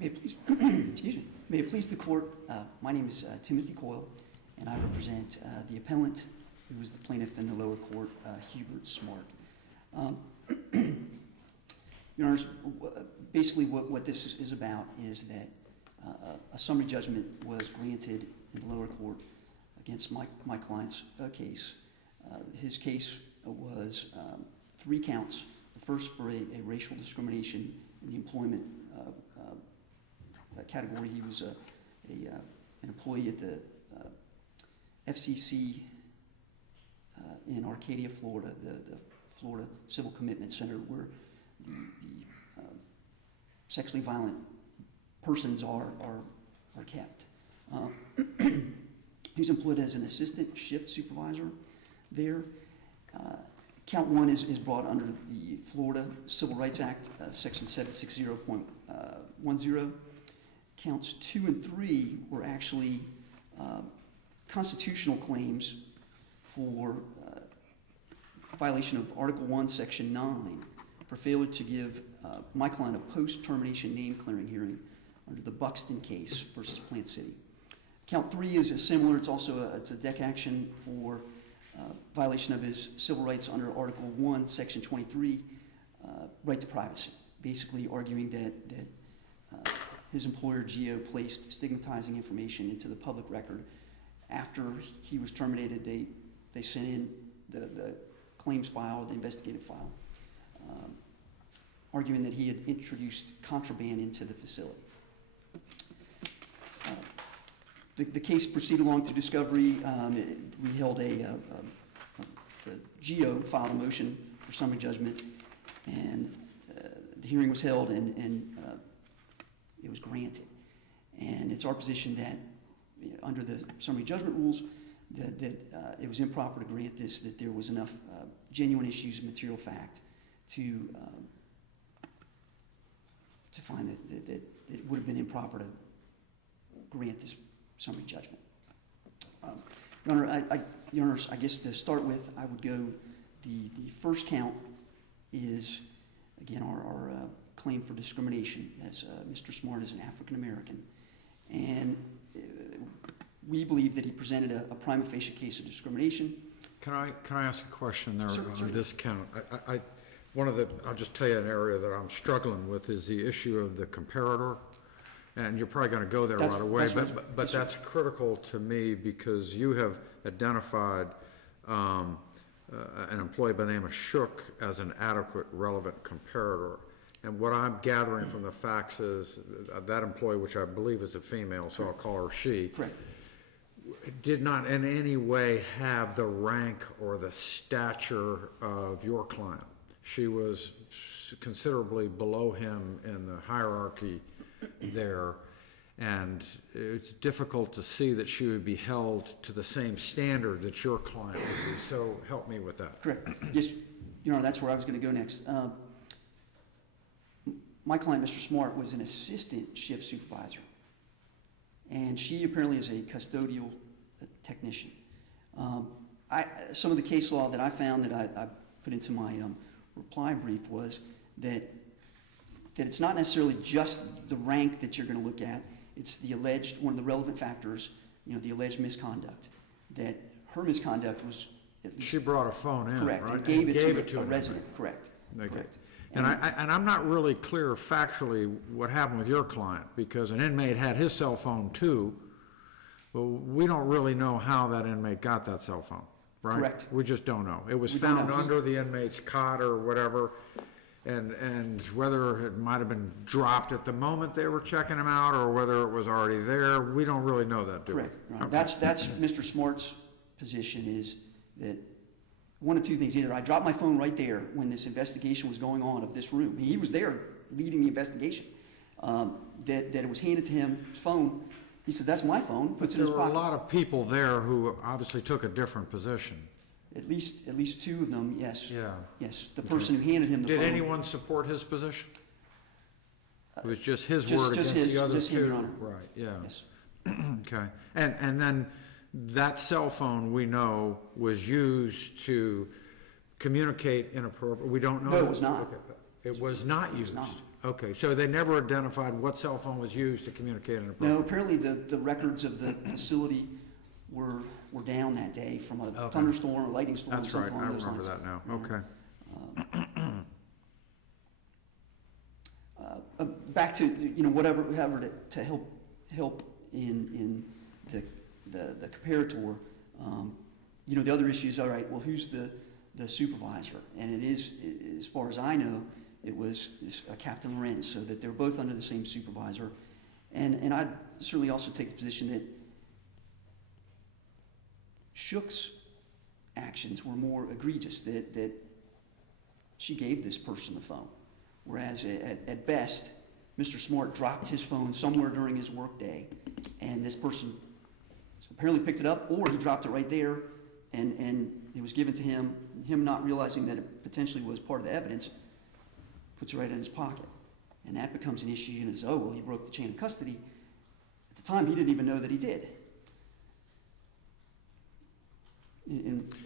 May it please, excuse me. May it please the court, my name is Timothy Coyle, and I represent the appellant, who is the plaintiff in the lower court, Hubert Smart. Your Honors, basically what this is about is that a summary judgment was granted in the lower court against my client's case. His case was 3 counts. The first for a racial discrimination in the employment category. He was an employee at the FCC in Arcadia, Florida, the Florida Civil Commitment Center, where the sexually violent persons are kept. He's employed as an assistant shift supervisor there. Count 1 is brought under the Florida Civil Rights Act, Section 760.10. Counts 2 and 3 were actually constitutional claims for violation of Article 1, Section 9, for failure to give my client a post-termination name-clearing hearing under the Buxton case versus Plant City. Count 3 is similar. It's also it's a deck action for violation of his civil rights under Article 1, Section 23, right to privacy, basically arguing that his employer, GEO, placed stigmatizing information into the public record. After he was terminated, they sent in the claims file, the investigative file, arguing that he had introduced contraband into the facility. The case proceeded along to discovery. We held the GEO filed a motion for summary judgment, and the hearing was held, and it was granted. And it's our position that under the summary judgment rules that it was improper to grant this, that there was enough genuine issues of material fact to find that it would have been improper to grant this summary judgment. Your Honors, I guess to start with, I would go, the first count is, again, our claim for discrimination, as Mr. Smart is an African American. And we believe that he presented a prima facie case of discrimination. Can I ask a question there Sure. on this count? I'll just tell you an area that I'm struggling with is the issue of the comparator. And you're probably going to go there right away, but that's critical to me because you have identified an employee by the name of Shook as an adequate, relevant comparator. And what I'm gathering from the facts is that employee, which I believe is a female, so I'll call her she, Correct. did not in any way have the rank or the stature of your client. She was considerably below him in the hierarchy there, and it's difficult to see that she would be held to the same standard that your client would be. So help me with that. Correct. Yes, Your Honor, that's where I was going to go next. My client, Mr. Smart, was an assistant shift supervisor, and she apparently is a custodial technician. Some of the case law that I found that I put into my reply brief was that it's not necessarily just the rank that you're going to look at. It's the alleged, one of the relevant factors, the alleged misconduct. That her misconduct was at least... She brought a phone in, correct, right? And gave it to a resident, correct. Okay. Correct. And I'm not really clear factually what happened with your client, because an inmate had his cell phone too, but we don't really know how that inmate got that cell phone, right? Correct. We just don't know. It was found under the inmate's cot or whatever, and whether it might have been dropped at the moment they were checking him out or whether it was already there, we don't really know that, do we? Correct. Right. Okay. That's Mr. Smart's position, is that one of two things. Either I dropped my phone right there when this investigation was going on of this room. He was there leading the investigation. That it was handed to him, his phone. He said, that's my phone, puts it in his pocket. There were a lot of people there who obviously took a different position. At least 2 of them, yes. Yeah. Yes, the person who handed him the phone. Did anyone support his position? It was just his just word against his, the other just two? him, Your Honor. Right, yeah. Yes. Okay. And then that cell phone, we know, was used to communicate inappropriate. We don't know. No, it was not. Okay. It was not used. It was not. Okay, so they never identified what cell phone was used to communicate in a... No, apparently the records of the facility were down that day from a Okay. thunderstorm or lightning storm, That's right, something I along those remember lines. that now, okay. Back to, whatever to help in the comparator, the other issue is, all right, well, who's the supervisor? And it is, as far as I know, it was Captain Lorenz, so that they're both under the same supervisor. And I'd certainly also take the position that Shook's actions were more egregious, that she gave this person the phone. Whereas at best, Mr. Smart dropped his phone somewhere during his workday, and this person apparently picked it up, or he dropped it right there, and it was given to him. Him not realizing that it potentially was part of the evidence, puts it right in his pocket. And that becomes an issue, and it's, oh, well, he broke the chain of custody. At the time, he didn't even know that he did.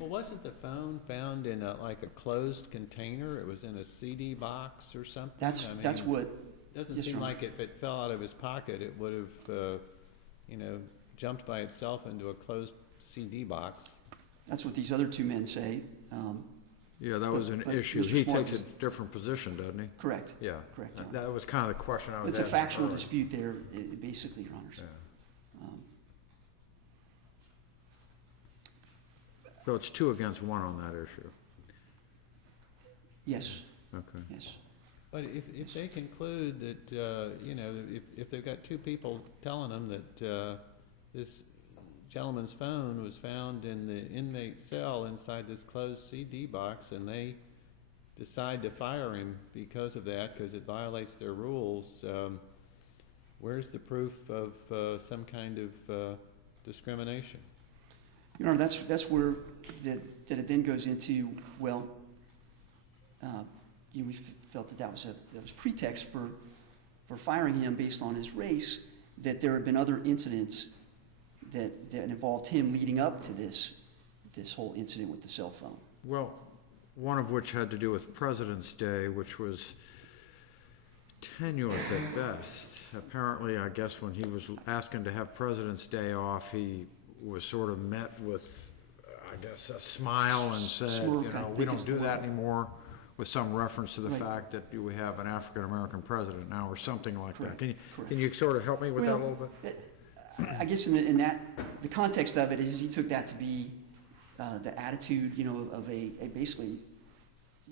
Well, wasn't the phone found in a closed container? It was in a CD box or something? That's what... Doesn't Yes, seem Your Honor. like if it fell out of his pocket, it would have, jumped by itself into a closed CD box. That's what these other two men say. Yeah, that was an but issue. Mr. He Smart takes a was- different position, doesn't he? Correct. Yeah. Correct, Your Honor. That was kind of the question I was It's asking. a factual earlier. dispute there, basically, Your Honors. Yeah. Um, So it's 2 against 1 on that issue. Yes, Okay. yes. But if they conclude that, if they've got two people telling them that this gentleman's phone was found in the inmate cell inside this closed CD box, and they decide to fire him because of that, because it violates their rules, where's the proof of some kind of discrimination? Your Honor, that's where that it then goes into, well, we felt that was pretext for firing him based on his race, that there had been other incidents that involved him leading up to this whole incident with the cell phone. Well, one of which had to do with President's Day, which was tenuous at best. Apparently, I guess when he was asking to have President's Day off, he was sort of met with, I guess, a smile and said, Smirk, I we think don't is do the that word. anymore, with some reference to the Right. fact that we have an African-American president now, or something like that. Correct, Can you sort of help me with that a little bit? I guess in that, the context of it is he took that to be the attitude, of a basically,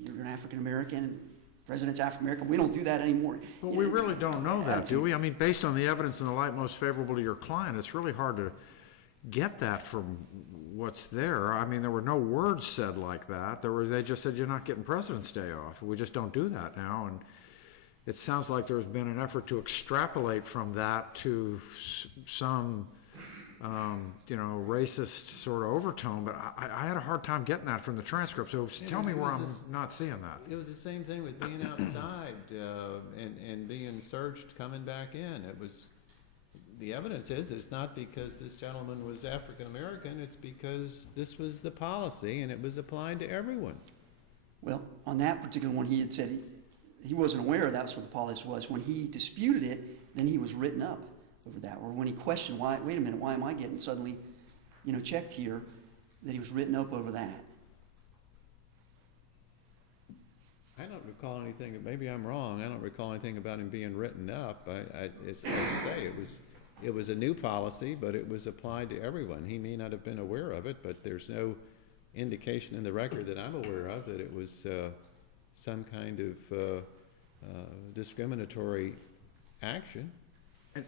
you're an African-American, President's African-American, we don't do that anymore. Well, we really don't know that, do Attitude. we? I mean, based on the evidence in the light most favorable to your client, it's really hard to get that from what's there. I mean, there were no words said like that. They just said, you're not getting President's Day off. We just don't do that now. And it sounds like there's been an effort to extrapolate from that to some, racist sort of overtone. But I had a hard time getting that from the transcript. So tell me where I'm not seeing that. It was the same thing with being outside and being searched coming back in. The evidence is it's not because this gentleman was African American, it's because this was the policy and it was applied to everyone. Well, on that particular one, he had said he wasn't aware that's what the policy was. When he disputed it, then he was written up over that. Or when he questioned, wait a minute, why am I getting suddenly, checked here, that he was written up over that. I don't recall anything, maybe I'm wrong, I don't recall anything about him being written up. As I say, it was a new policy, but it was applied to everyone. He may not have been aware of it, but there's no indication in the record that I'm aware of that it was some kind of discriminatory action.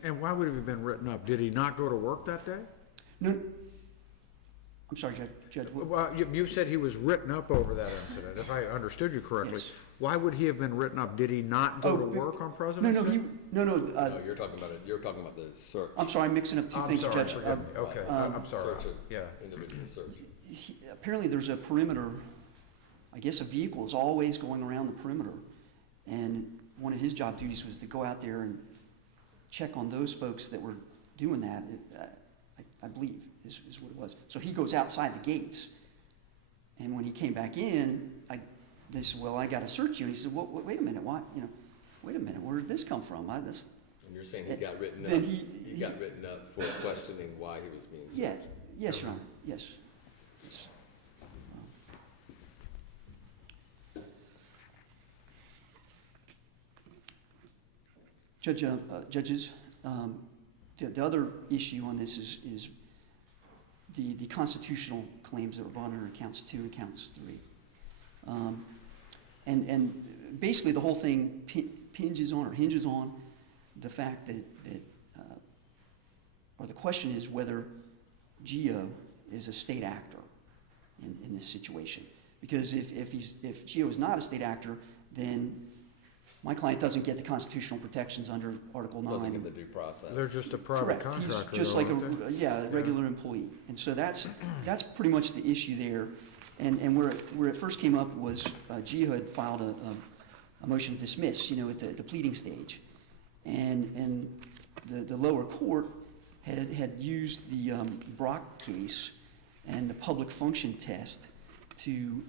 And why would he have been written up? Did he not go to work that day? No, I'm sorry, Judge. Well, you said he was written up over that incident, if I understood you correctly. Yes. Why would he have been written up? Did he not go to work on President's Day? No, No, you're talking about the search. I'm sorry, I'm mixing up two things, Judge. Forgive me. Okay, I'm sorry. Search of Yeah. individual search. Apparently there's a perimeter, I guess a vehicle is always going around the perimeter. And one of his job duties was to go out there and check on those folks that were doing that, I believe is what it was. So he goes outside the gates. And when he came back in, they said, well, I got to search you. And he said, well, wait a minute, why? wait a minute, where did this come from? This, And you're saying he got written then up, he- he got written up for questioning why he was being served? yeah, yes, Your Honor, yes. Yes. Judges, the other issue on this is the constitutional claims that were brought under counts 2 and counts 3. And basically the whole thing hinges on the fact that or the question is whether GEO is a state actor in this situation. Because if GEO is not a state actor, then my client doesn't get the constitutional protections under Article 9. Doesn't get the due process. They're just a private Correct. contractor. He's just though, like aren't they? a regular employee. And so that's pretty much the issue there. And where it first came up was GEO had filed a motion to dismiss, at the pleading stage. And the lower court had used the Brock case and the public function test to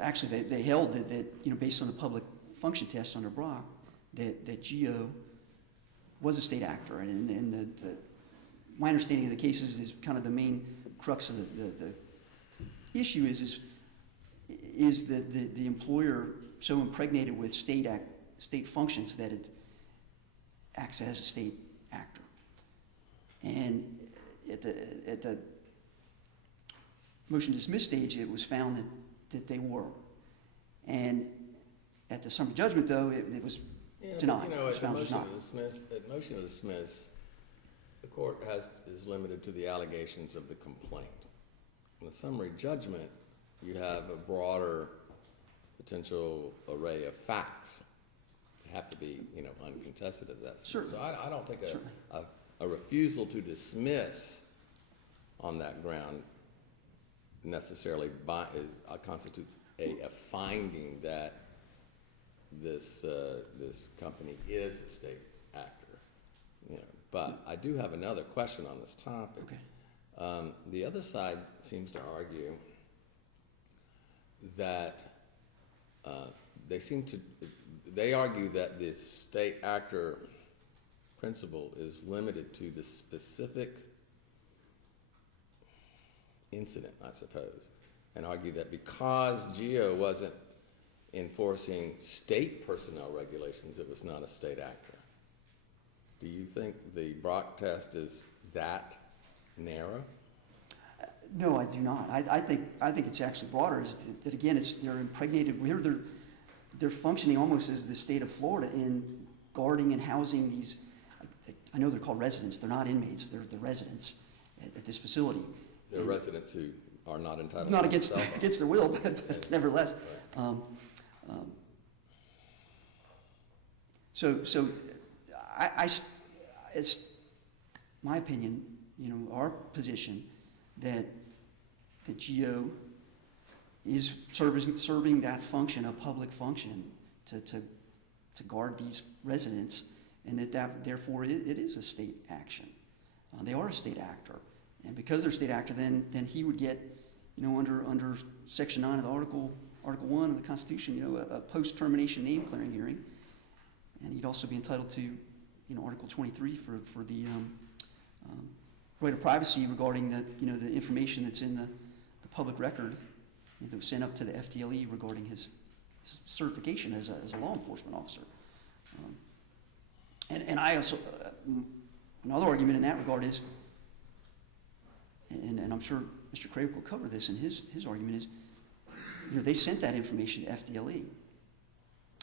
actually they held that based on the public function test under Brock that GEO was a state actor, and my understanding of the cases is kind of the main crux of the issue is that the employer so impregnated with state functions that it acts as a state actor. And at the motion to dismiss stage, it was found that they were. And at the summary judgment, though, it was denied. It was At found it was not. motion to dismiss, the court is limited to the allegations of the complaint. In the summary judgment, you have a broader potential array of facts that have to be, uncontested at that. Sure. So I don't think Certainly. a refusal to dismiss on that ground necessarily constitutes a finding that this company is a state actor. But I do have another question on this topic. Okay. The other side seems to argue that they argue that this state actor principle is limited to the specific incident, I suppose, and argue that because GEO wasn't enforcing state personnel regulations, it was not a state actor. Do you think the Brock test is that narrow? No, I do not. I think it's actually broader. Is that again? They're impregnated. They're functioning almost as the state of Florida in guarding and housing these. I know they're called residents. They're not inmates. They're the residents at this facility. They're residents who are not entitled. Not to against cell phone. against their will, but nevertheless. So it's my opinion, our position that GEO is serving that function, a public function, to guard these residents, and that therefore it is a state action. They are a state actor, and because they're a state actor, then he would get, under Section 9 of the Article 1 of the Constitution, a post-termination name clearing hearing, and he'd also be entitled to, Article 23 for the right of privacy regarding the information that's in the public record that was sent up to the FDLE regarding his certification as a law enforcement officer. And I also, another argument in that regard is, and I'm sure Mr. Craig will cover this in his argument, is they sent that information to FDLE.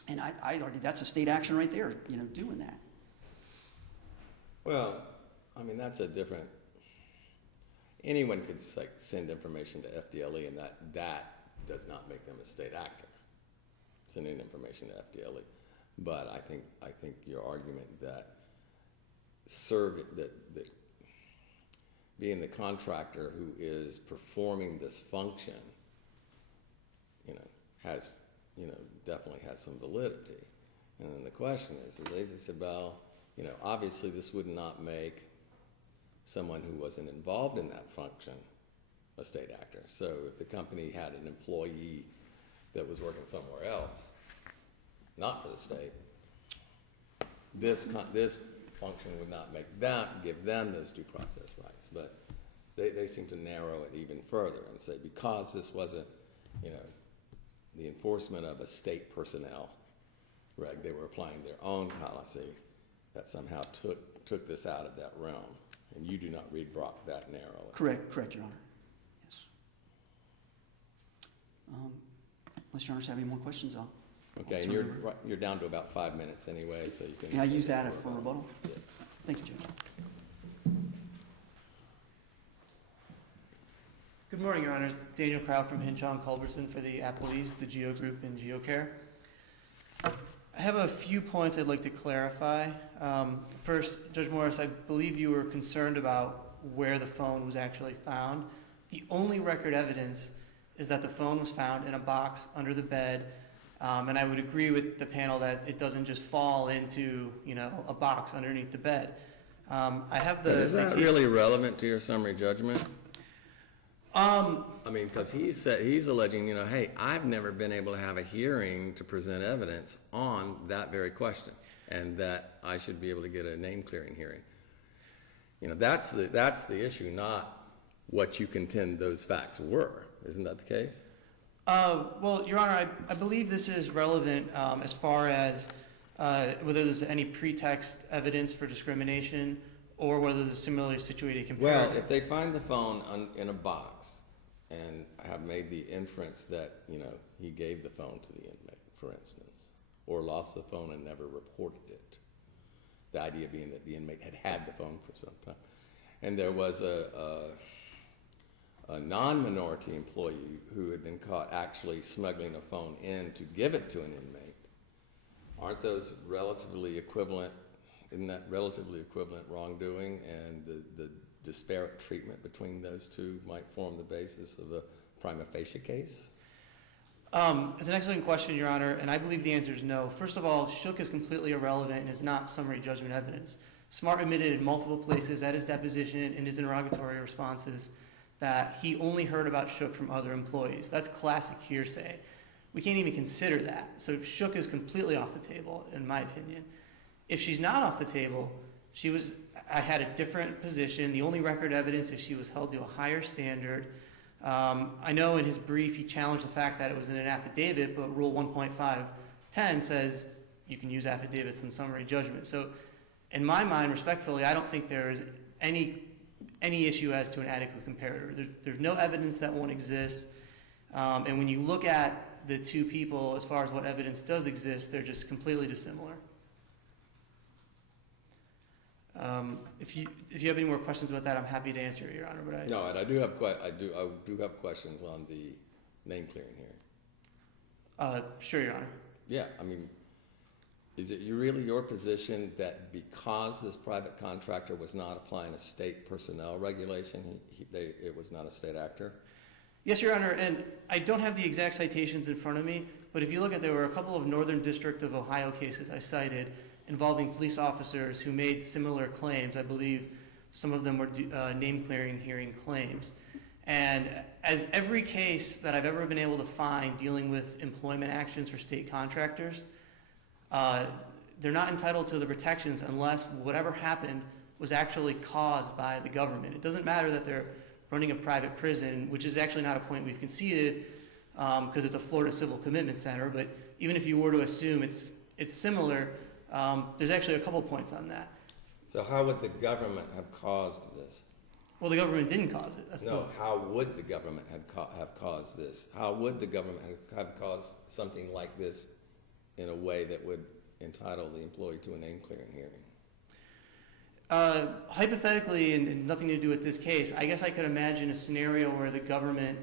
And I argue that's a state action right there, doing that. Well, that's a different. Anyone could send information to FDLE, and that does not make them a state actor. Sending information to FDLE, but I think your argument that that being the contractor who is performing this function, has definitely has some validity. And then the question is, they said, well, obviously this would not make someone who wasn't involved in that function a state actor. So if the company had an employee that was working somewhere else, not for the state, this function would not give them those due process rights. But they seem to narrow it even further and say because this wasn't, the enforcement of a state personnel reg, they were applying their own policy that somehow took this out of that realm. And you do not read Brock that narrowly. Correct, Your Honor. Yes. Unless Your Honors have any more questions, I'll Okay, and you're down to about 5 minutes anyway, so you can. Can I use that for rebuttal? Yes. Thank you, Judge. Good morning, Your Honors. Daniel Kraut from Hinshaw and Culbertson for the Applebee's, the Geo Group, and GeoCare. I have a few points I'd like to clarify. First, Judge Morris, I believe you were concerned about where the phone was actually found. The only record evidence is that the phone was found in a box under the bed, and I would agree with the panel that it doesn't just fall into, a box underneath the bed. I have the. But is that really relevant to your summary judgment? Um, Because he's alleging, hey, I've never been able to have a hearing to present evidence on that very question, and that I should be able to get a name clearing hearing. That's the issue, not what you contend those facts were. Isn't that the case? Well, Your Honor, I believe this is relevant as far as whether there's any pretext evidence for discrimination or whether there's similarly situated comparator. Well, if they find the phone in a box and have made the inference that, he gave the phone to the inmate, for instance, or lost the phone and never reported it, the idea being that the inmate had the phone for some time, and there was a non-minority employee who had been caught actually smuggling a phone in to give it to an inmate, aren't those relatively equivalent? Isn't that relatively equivalent wrongdoing, and the disparate treatment between those two might form the basis of a prima facie case? It's an excellent question, Your Honor, and I believe the answer is no. First of all, Shook is completely irrelevant and is not summary judgment evidence. Smart admitted in multiple places at his deposition and his interrogatory responses that he only heard about Shook from other employees. That's classic hearsay. We can't even consider that. So Shook is completely off the table, in my opinion. If she's not off the table, I had a different position. The only record evidence is she was held to a higher standard. I know in his brief he challenged the fact that it was in an affidavit, but Rule 1.510 says you can use affidavits in summary judgment. So in my mind, respectfully, I don't think there is any issue as to an adequate comparator. There's no evidence that one exists. And when you look at the two people, as far as what evidence does exist, they're just completely dissimilar. If you have any more questions about that, I'm happy to answer, Your Honor. But No, and I do have questions on the name clearing hearing. Sure, Your Honor. Yeah, is it really your position that because this private contractor was not applying a state personnel regulation, it was not a state actor? Yes, Your Honor, and I don't have the exact citations in front of me, but if you look at, there were a couple of Northern District of Ohio cases I cited involving police officers who made similar claims. I believe some of them were name clearing hearing claims. And as every case that I've ever been able to find dealing with employment actions for state contractors, they're not entitled to the protections unless whatever happened was actually caused by the government. It doesn't matter that they're running a private prison, which is actually not a point we've conceded because it's a Florida Civil Commitment Center, but even if you were to assume it's similar, there's actually a couple points on that. So how would the government have caused this? Well, the government didn't cause it. How would the government have caused this? How would the government have caused something like this in a way that would entitle the employee to a name clearing hearing? Hypothetically, and nothing to do with this case, I guess I could imagine a scenario where the government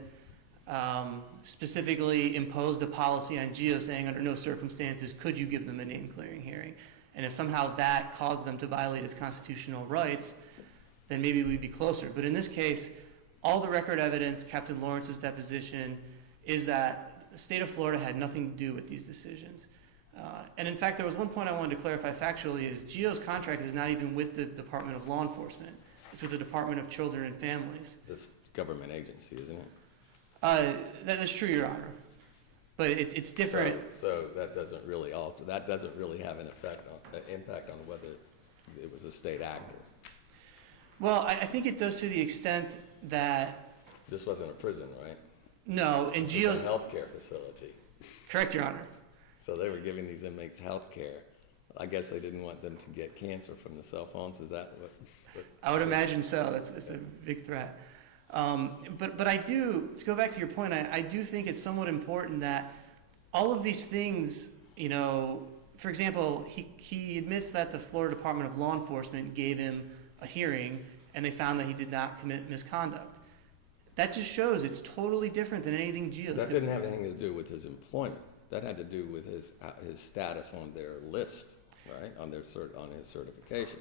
specifically imposed a policy on Geo saying under no circumstances could you give them a name clearing hearing. And if somehow that caused them to violate his constitutional rights, then maybe we'd be closer. But in this case, all the record evidence, Captain Lawrence's deposition, is that the state of Florida had nothing to do with these decisions. And in fact, there was one point I wanted to clarify factually is Geo's contract is not even with the Department of Law Enforcement. It's with the Department of Children and Families. This government agency, isn't it? That is true, Your Honor. But it's different. So that doesn't really alter, that doesn't really have an impact on whether it was a state actor. Well, I think it does to the extent that, This wasn't a prison, right? no, in This Geo's, was a healthcare facility. correct, Your Honor. So they were giving these inmates health care. I guess they didn't want them to get cancer from the cell phones. Is that what? I would imagine so. It's a big threat. But I do, to go back to your point, I do think it's somewhat important that all of these things, you know, for example, he admits that the Florida Department of Law Enforcement gave him a hearing and they found that he did not commit misconduct. That just shows it's totally different than anything Geo's That did. didn't have anything to do with his employment. That had to do with his status on their list, right? On his certification.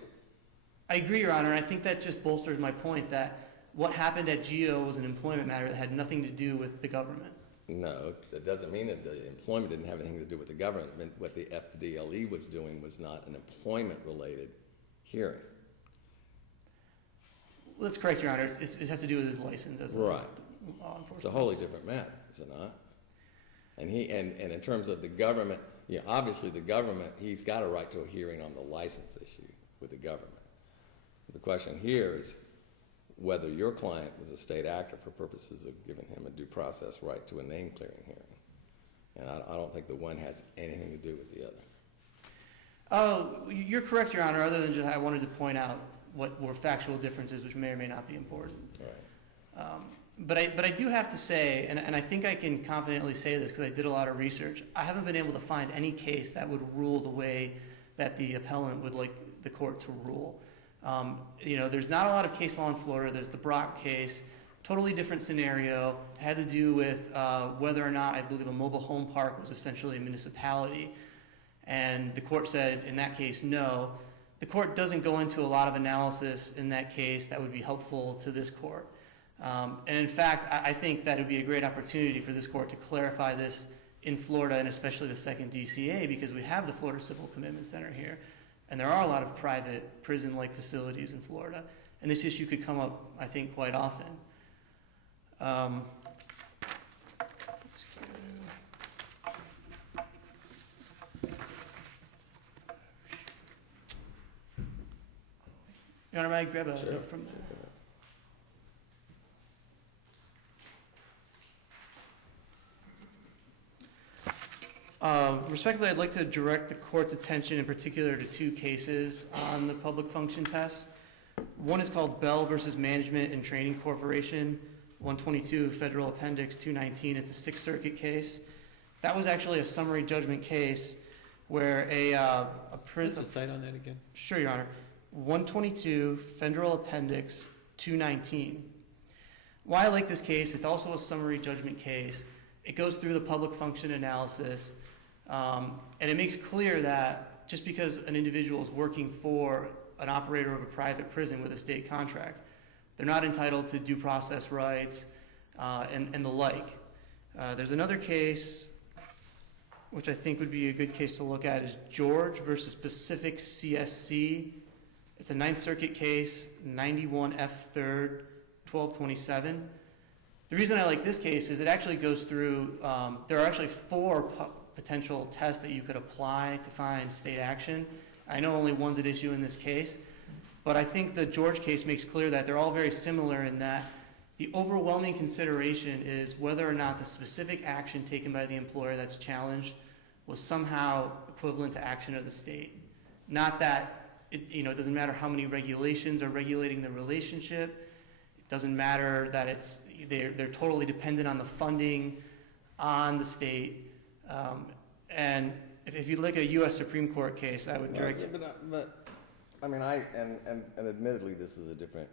I agree, Your Honor. I think that just bolsters my point that what happened at Geo was an employment matter that had nothing to do with the government. No, that doesn't mean that the employment didn't have anything to do with the government. It meant what the FDLE was doing was not an employment-related hearing. Well, that's correct, Your Honor. It has to do with his license as a Right. law enforcement. It's a wholly different matter, is it not? And and in terms of the government, you know, obviously the government, he's got a right to a hearing on the license issue with the government. The question here is whether your client was a state actor for purposes of giving him a due process right to a name-clearing hearing. And I don't think the one has anything to do with the other. Oh, you're correct, Your Honor, other than just I wanted to point out what were factual differences, which may or may not be important. Right. But I do have to say, and I think I can confidently say this because I did a lot of research, I haven't been able to find any case that would rule the way that the appellant would like the court to rule. You know, there's not a lot of case law in Florida. There's the Brock case, totally different scenario. It had to do with whether or not, I believe, a mobile home park was essentially a municipality. And the court said, in that case, no. The court doesn't go into a lot of analysis in that case that would be helpful to this court. And in fact, I think that it would be a great opportunity for this court to clarify this in Florida, and especially the second DCA, because we have the Florida Civil Commitment Center here. And there are a lot of private prison-like facilities in Florida. And this issue could come up, I think, quite often. Your Honor, may I grab a Sure. note from the... Respectfully, I'd like to direct the court's attention in particular to two cases on the public function test. One is called Bell versus Management and Training Corporation, 122 Federal Appendix 219. It's a Sixth Circuit case. That was actually a summary judgment case where What's prison... the site on that again? Sure, Your Honor. 122 Federal Appendix 219. Why I like this case, it's also a summary judgment case. It goes through the public function analysis, and it makes clear that just because an individual is working for an operator of a private prison with a state contract, they're not entitled to due process rights and the like. There's another case, which I think would be a good case to look at, is George versus Pacific Csc. It's a Ninth Circuit case, 91 F. 3rd, 1227. The reason I like this case is it actually goes through, there are actually four potential tests that you could apply to find state action. I know only one's at issue in this case, but I think the George case makes clear that they're all very similar in that the overwhelming consideration is whether or not the specific action taken by the employer that's challenged was somehow equivalent to action of the state. Not that, it doesn't matter how many regulations are regulating the relationship. It doesn't matter that they're totally dependent on the funding on the state. And if you look at a U.S. Supreme Court case, I would direct... But I mean, and admittedly, this is a different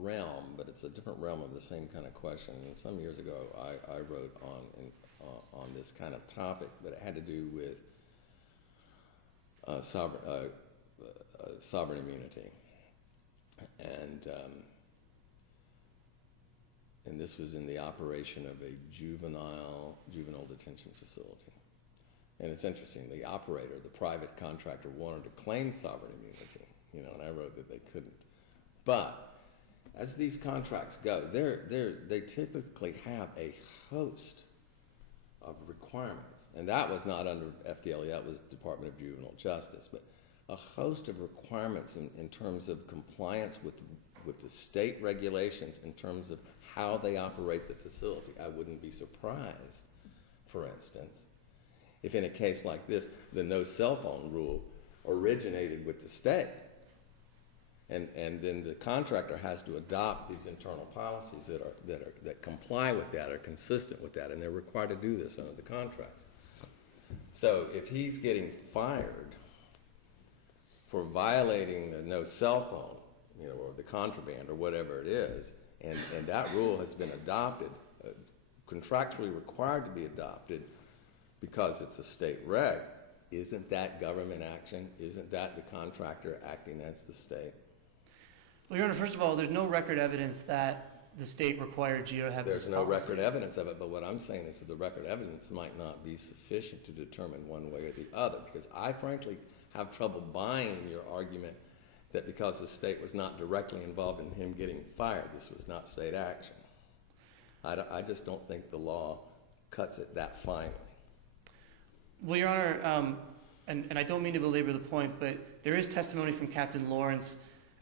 realm, but it's a different realm of the same kind of question. And some years ago, I wrote on this kind of topic, but it had to do with sovereign immunity, and this was in the operation of a juvenile detention facility. And it's interesting, the operator, the private contractor, wanted to claim sovereign immunity, and I wrote that they couldn't. But as these contracts go, they typically have a host of requirements. And that was not under FDLE, that was Department of Juvenile Justice, but a host of requirements in terms of compliance with the state regulations in terms of how they operate the facility. I wouldn't be surprised, for instance, if in a case like this, the no cell phone rule originated with the state. And then the contractor has to adopt these internal policies that comply with that, are consistent with that, and they're required to do this under the contracts. So if he's getting fired for violating the no cell phone, or the contraband or whatever it is, and that rule has been adopted, contractually required to be adopted because it's a state reg, isn't that government action? Isn't that the contractor acting as the state? Well, Your Honor, first of all, there's no record evidence that the state required GEO to have this There's no policy. record evidence of it, but what I'm saying is that the record evidence might not be sufficient to determine one way or the other, because I frankly have trouble buying your argument that because the state was not directly involved in him getting fired, this was not state action. I just don't think the law cuts it that finely. Well, Your Honor, and I don't mean to belabor the point, but there is testimony from Captain Lawrence,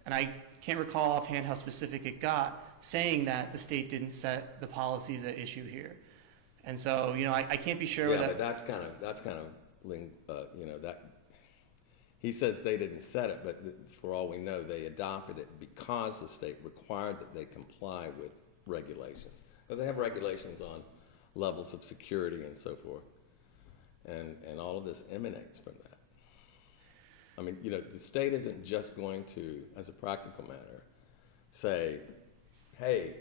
and I can't recall offhand how specific it got, saying that the state didn't set the policies at issue here. And so, I can't be sure Yeah, that. but that's kind of that he says they didn't set it, but for all we know, they adopted it because the state required that they comply with regulations. Because they have regulations on levels of security and so forth. And all of this emanates from that. I mean, the state isn't just going to, as a practical matter, say, hey,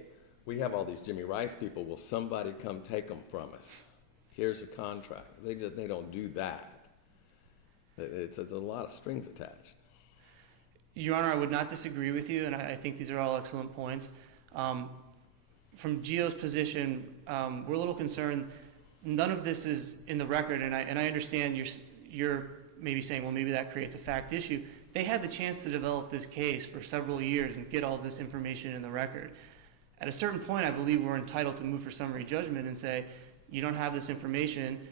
we have all these Jimmy Rice people, will somebody come take them from us? Here's a contract. They don't do that. It's a lot of strings attached. Your Honor, I would not disagree with you, and I think these are all excellent points. From GEO's position, we're a little concerned. None of this is in the record, and I understand you're maybe saying, well, maybe that creates a fact issue. They had the chance to develop this case for several years and get all this information in the record. At a certain point, I believe we're entitled to move for summary judgment and say, you don't have this information.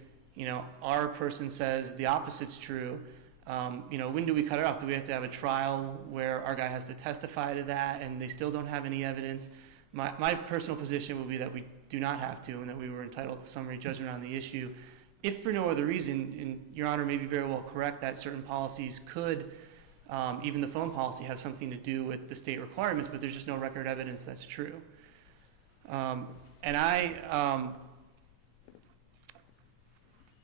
Our person says the opposite's true. When do we cut it off? Do we have to have a trial where our guy has to testify to that and they still don't have any evidence? My personal position would be that we do not have to, and that we were entitled to summary judgment on the issue. If for no other reason, and Your Honor may be very well correct, that certain policies could, even the phone policy, have something to do with the state requirements, but there's just no record evidence that's true. As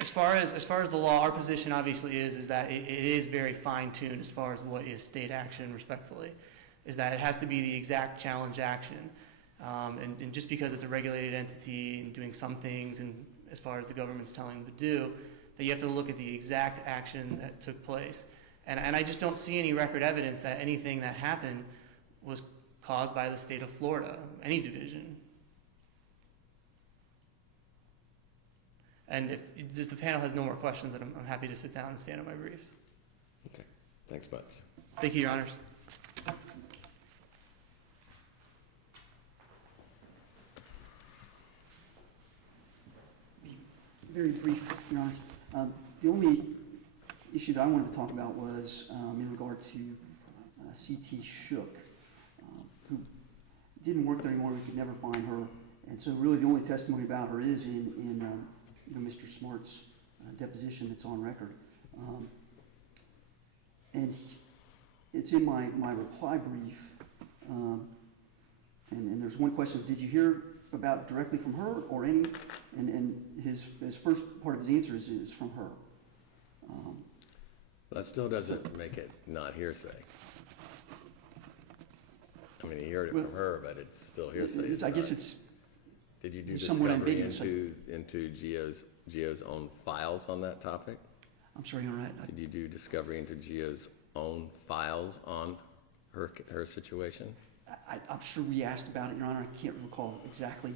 far as the law, our position obviously is that it is very fine-tuned as far as what is state action, respectfully, is that it has to be the exact challenge action. And just because it's a regulated entity and doing some things, and as far as the government's telling them to do, that you have to look at the exact action that took place. And I just don't see any record evidence that anything that happened was caused by the state of Florida, any division. And if just the panel has no more questions, then I'm happy to sit down and stand on my brief. Okay, thanks much. Thank you, Your Honors. Very brief, Your Honor. The only issue that I wanted to talk about was in regard to C.T. Shook, who didn't work there anymore. We could never find her, and so really the only testimony about her is in Mr. Smart's deposition that's on record. And it's in my reply brief, and there's one question: did you hear about directly from her or any? And his first part of his answer is from her. That still doesn't make it not hearsay. I mean, he heard it from her, but it's still hearsay. I guess it's. Did you do somewhat discovery ambiguous. into GEO's own files on that topic? I'm sorry, Your Honor. Did you do discovery into GEO's own files on her situation? I'm sure we asked about it, Your Honor. I can't recall exactly,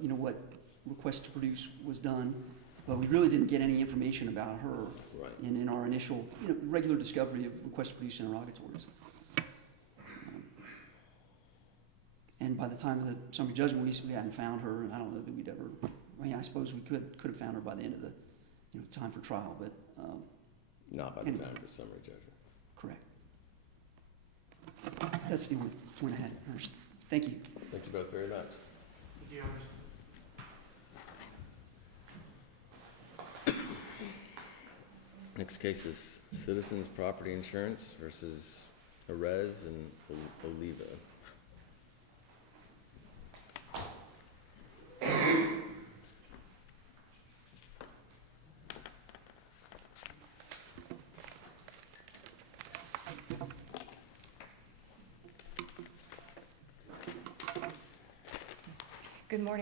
what request to produce was done, but we really didn't get any information about her Right. in our initial, regular discovery of request to produce interrogatories. And by the time of the summary judgment, we hadn't found her, and I don't know that we'd ever I mean, I suppose we could have found her by the end of the, time for trial, but, Not by the Anyway. time for summary judgment. correct. That's the only point I had, Ernest. Thank you. Thank you both very much. Thank you, Your Honor. Next case is Citizens Property Insurance versus Arez and Oliva. Good morning.